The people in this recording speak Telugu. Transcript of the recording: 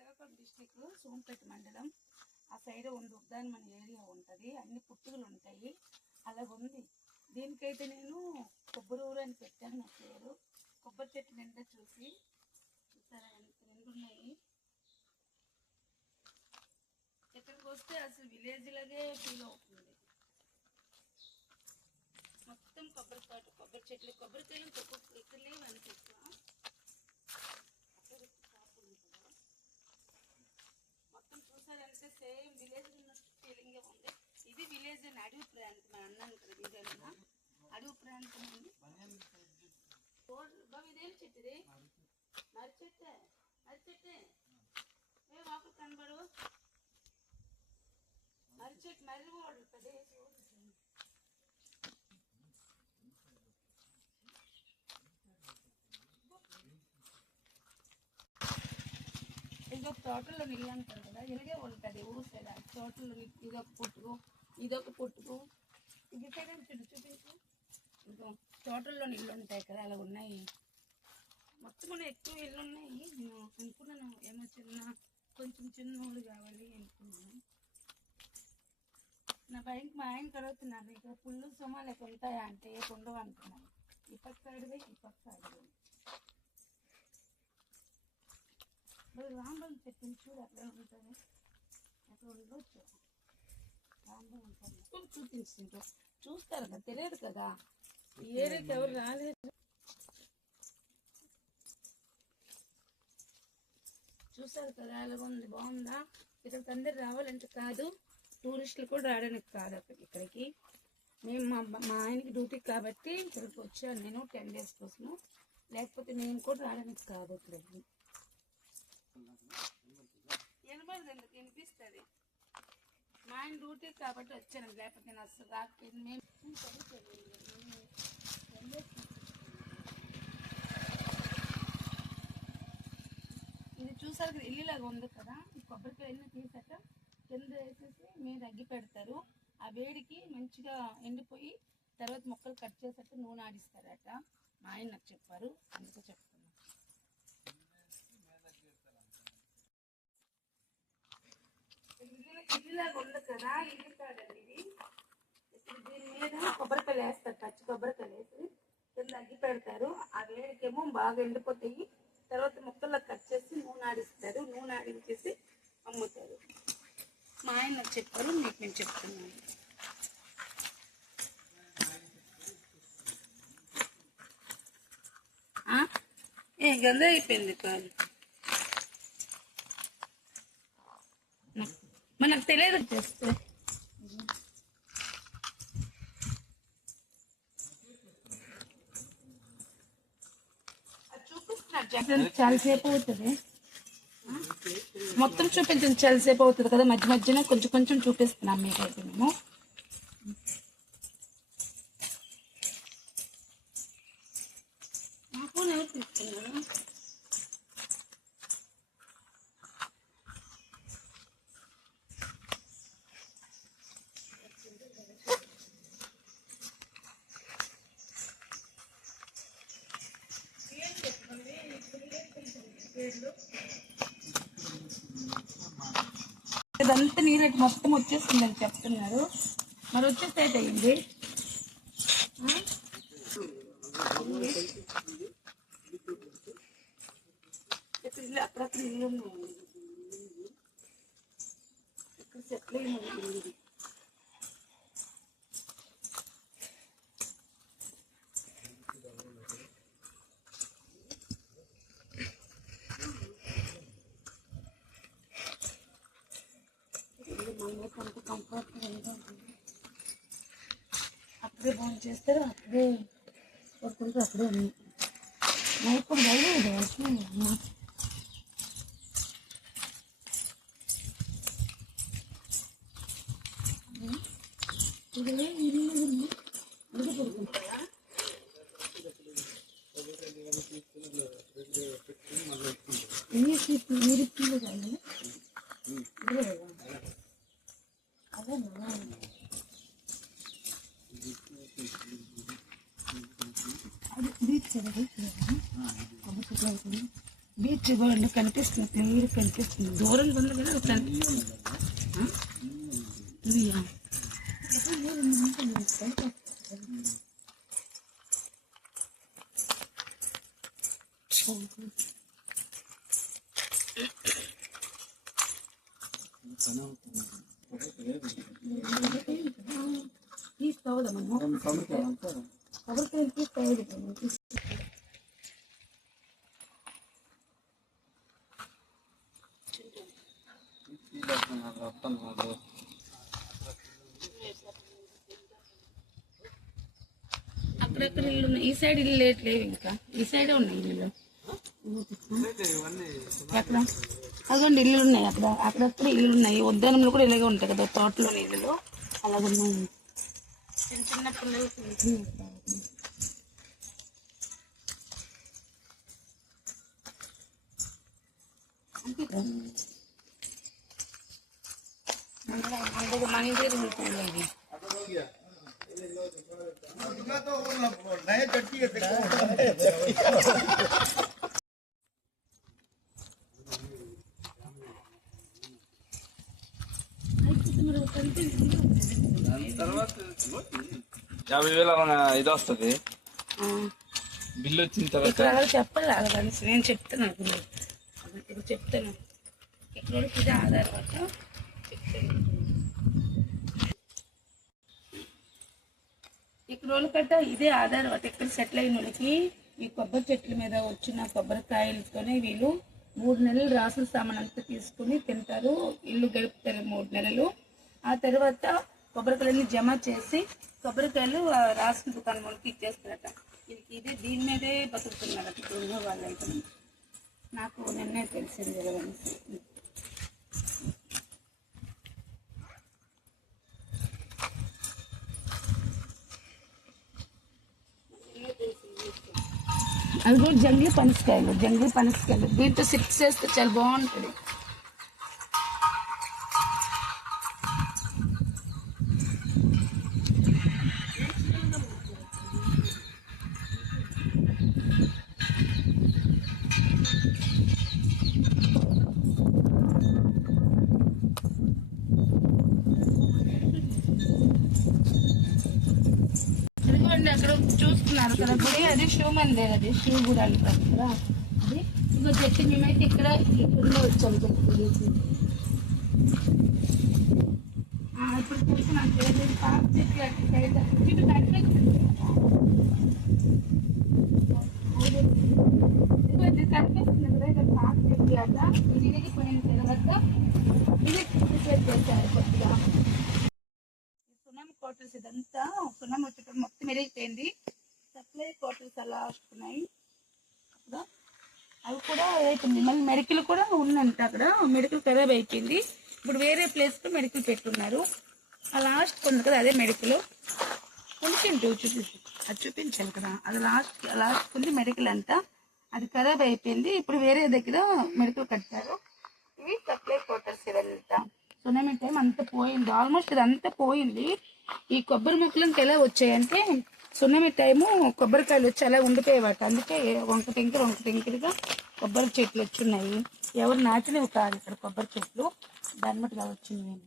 శ్రీకాకుళం డిస్టిక్ సోంపేట మండలం ఆ సైడ్ ఉంది ఉద్దానం మన ఏరియా ఉంటుంది. అన్ని పుట్టుకలు ఉంటాయి. అలాగ ఉంది. దీనికైతే నేను కొబ్బరి ఊరు అని పెట్టాను నా పేరు. కొబ్బరి చెట్టు నిండా చూసారా ఎంత నిండు ఉన్నాయి. ఎక్కడికి వస్తే అసలు విలేజ్ లాగే ఫీల్ అవుతుంది. మొత్తం కొబ్బరి తోట, కొబ్బరి చెట్లు, కొబ్బరికాయలు ఇక్కడ లేవు అనిపిస్తా. మొత్తం చూసారంటే సేమ్ విలేజ్ ఫీలింగ్ ఉంది. ఇది విలేజ్ అని అడవి ప్రాంతం అని అన్నాను కదా. ఇదేనా అడవి ప్రాంతం అండి. బాబు ఇదేం చెట్టుది? మరి చెట్టే, మరి చెట్టే ఏ వాకు కనబడు. మరి చెట్టు మర్రి ఓడు ప్రదేశం. ఇదొక తోటలో నీళ్ళు అంటారు కదా, ఇలాగే ఉంటుంది ఊరు సైడ్. తోటలో ఇదొక పుట్టుకు, ఇదొక పుట్టుకు. ఇది సైడ్ చూపించు. ఇదో తోటల్లో నీళ్ళు ఉంటాయి కదా, అలా ఉన్నాయి. మొత్తం కూడా ఎక్కువ ఇళ్ళు ఉన్నాయి. నేను అనుకున్నాను ఏమో కొంచెం చిన్నోడు కావాలి అనుకున్నాను. నా భయంకి మా ఆయన కడుగుతున్నాను. ఇక్కడ పుల్లు సొమ్మ లేక ఉంటాయా అంటే ఉండవు అనుకున్నాను. ఈ పక్క సైడ్వే, ఈ పక్క సైడ్వే. రాంబం చెట్టుని చూడు అట్లా ఉంటుంది. అక్కడ ఉండొచ్చు. రాంబం ఉంటుంది. చూపించుకుంటారు, చూస్తారు కదా, తెలియదు కదా. ఈ ఏరియాకి ఎవరు రాలేదు. చూసారు కదా అలాగ ఉంది. బాగుందా? ఇక్కడికి అందరు రావాలంటే కాదు, టూరిస్టులు కూడా రావడానికి కాదు ఇక్కడికి. మేము మా ఆయనకి డ్యూటీ కాబట్టి ఇక్కడికి వచ్చాను నేను 10 days కోసము. లేకపోతే మేము కూడా రావడానికి కాదు ఇక్కడికి. ఎందుకు వినిపిస్తుంది. మా ఆయన డ్యూటీ కాబట్టి వచ్చాను, లేకపోతే నేను అసలు రాకపోయింది. మేము ఇది చూసారు కదా, ఇల్లులాగా ఉంది కదా. ఈ కొబ్బరికాయలను తీసాక కింద వేసేసి మీద అగ్గి పెడతారు. ఆ వేడికి మంచిగా ఎండిపోయి తర్వాత మొక్కలు కట్ చేసేట్టు నూనె ఆడిస్తారట. మా ఆయన నాకు చెప్పారు, అందుకే చెప్తాను. ఇల్లులాగా ఉంది కదా, ఇల్లు కాదండి ఇది. ఇప్పుడు దీని మీద కొబ్బరికాయలు వేస్తారు, పచ్చి కొబ్బరికాయలు వేసి కింద అగ్గి పెడతారు. ఆ వేడికేమో బాగా ఎండిపోతాయి. తర్వాత ముక్కల్లో కట్ చేసి నూనె ఆడిస్తారు. నూనె ఆడించేసి అమ్ముతారు. మా ఆయన నాకు చెప్పారు, మీకు నేను చెప్తున్నాను. గంద అయిపోయింది కాదు, మనకు తెలియదు చేస్తే. చాలాసేపు అవుతుంది. మొత్తం చూపించండి, చాలాసేపు అవుతుంది కదా. మధ్య మధ్యన కొంచెం కొంచెం చూపిస్తున్నాం మీకైతే మేము. మా ఫోన్ ఎవరు తీసుకున్నారు? ఇదంతా నీరెట్ మొత్తం వచ్చేస్తుందని చెప్తున్నారు. మరి వచ్చేస్తే అయింది. ఇల్లు అక్కడక్కడ ఇల్లు ఉన్నాయి. ఇక్కడ సెటిల్ అయింది. అంత కంఫర్ట్గా ఉంటుంది. అప్పుడే ఫోన్ చేస్తారు, అప్పుడే కొడుకుంటూ అప్పుడే ఉంది. నైట్ కూడా బయలుదేరి వచ్చినాయి. ఇదే ఇల్లు ఉడికి పడుకుంటారా? మీరు ఇల్లు కాదు అదే బీచ్ బీచ్ ఇదిగోండి కనిపిస్తుంది, క్లియర్ కనిపిస్తుంది. దూరం ఉంది కదా తీసుకోవదమ్మా కొబ్బరికాయలు తీసుకోవాలి. అక్కడక్కడ ఇల్లు ఉన్నాయి, ఈ సైడ్ ఇల్లు లేట్లేవు, ఇంకా ఈ సైడే ఉన్నాయి ఇల్లు. ఎక్కడ అదిగోండి ఇల్లు ఉన్నాయి, అక్కడక్కడ ఇల్లు ఉన్నాయి. ఉద్యానంలో కూడా ఇలాగే ఉంటాయి కదా తోటలోని ఇల్లులు, అలాగే ఉన్నాయి. చిన్న చిన్న పిల్లలు మన ఇంటి ఉంటుంది. యాభై వేల ఇది వస్తుంది బిల్లు వచ్చిన తర్వాత చెప్పాలి అలాగని నేను చెప్తాను. ఇప్పుడు చెప్తాను ఇక్కడ ఇదే ఆధార్ వల్ల చెప్తాను. ఇక్కడ కట్ట ఇదే ఆధార్ వల్ల ఇక్కడ సెటిల్ అయిన వాళ్ళకి ఈ కొబ్బరి చెట్ల మీద వచ్చిన కొబ్బరికాయలతోనే వీళ్ళు 3 నెలలు రాసిన సామాన్ అంతా తీసుకుని తింటారు, ఇల్లు గడుపుతారు 3 నెలలు. ఆ తర్వాత కొబ్బరికాయలన్నీ జమ చేసి కొబ్బరికాయలు రాసిన దుకాణం వాళ్ళకి ఇచ్చేస్తారట. ఇదే దీని మీదే బతుకుతున్నారట ఇప్పుడు ఉన్న వాళ్ళు. అయితే నాకు నిన్నే తెలిసింది కదా. అది కూడా జంగిలి పనసకాయలు దీంతో సిప్స్ చేస్తే చాలా బాగుంటుంది. అక్కడ చూస్తున్నారు కదా గుడి, అది శివ మందిర్, అది శివ గుడి అంటారు కదా. అది ఇంకో చెట్టు మేమైతే ఇక్కడ వచ్చాము చెట్టు. ఇప్పుడు చూస్తున్నాను పాప చెట్లు అటు సైడ్ ఇటు కనిపిస్తుంది కదా, ఇక్కడ పాప చెట్లు అట. ఇది పోయిన తర్వాత ఇది చేశారు కొద్దిగా. క్వార్టర్స్ ఇదంతా సున్నం వచ్చేటప్పుడు మొత్తం మెరిగిపోయింది. సప్లై క్వార్టర్స్ అలా వస్తున్నాయి అక్కడ, అవి కూడా అయిపోయింది. మళ్ళీ మెడికల్ కూడా ఉందంట అక్కడ, మెడికల్ ఖరాబ్ అయిపోయింది. ఇప్పుడు వేరే ప్లేస్లో మెడికల్ పెట్టున్నారు. ఆ లాస్ట్ ఉంది కదా అదే మెడికల్ కొంచెం అది చూపించాను కదా, అది లాస్ట్ ఉంది మెడికల్ అంట. అది ఖరాబ్ అయిపోయింది, ఇప్పుడు వేరే దగ్గర మెడికల్ కట్టారు. ఇవి సప్లై క్వార్టర్స్ ఇదంతా. సునామీ టైం అంతా పోయింది, ఆల్మోస్ట్ ఇదంతా పోయింది. ఈ కొబ్బరి ముక్కలు ఎలా వచ్చాయంటే సునామీ టైము కొబ్బరికాయలు వచ్చి అలా ఉండిపోయేవాట. అందుకే వంక టెంకరుగా కొబ్బరి చెట్లు వచ్చున్నాయి. ఎవరు నాటినవి కాదు ఇక్కడ కొబ్బరి చెట్లు, దాన్ని బట్టి వచ్చినాయి.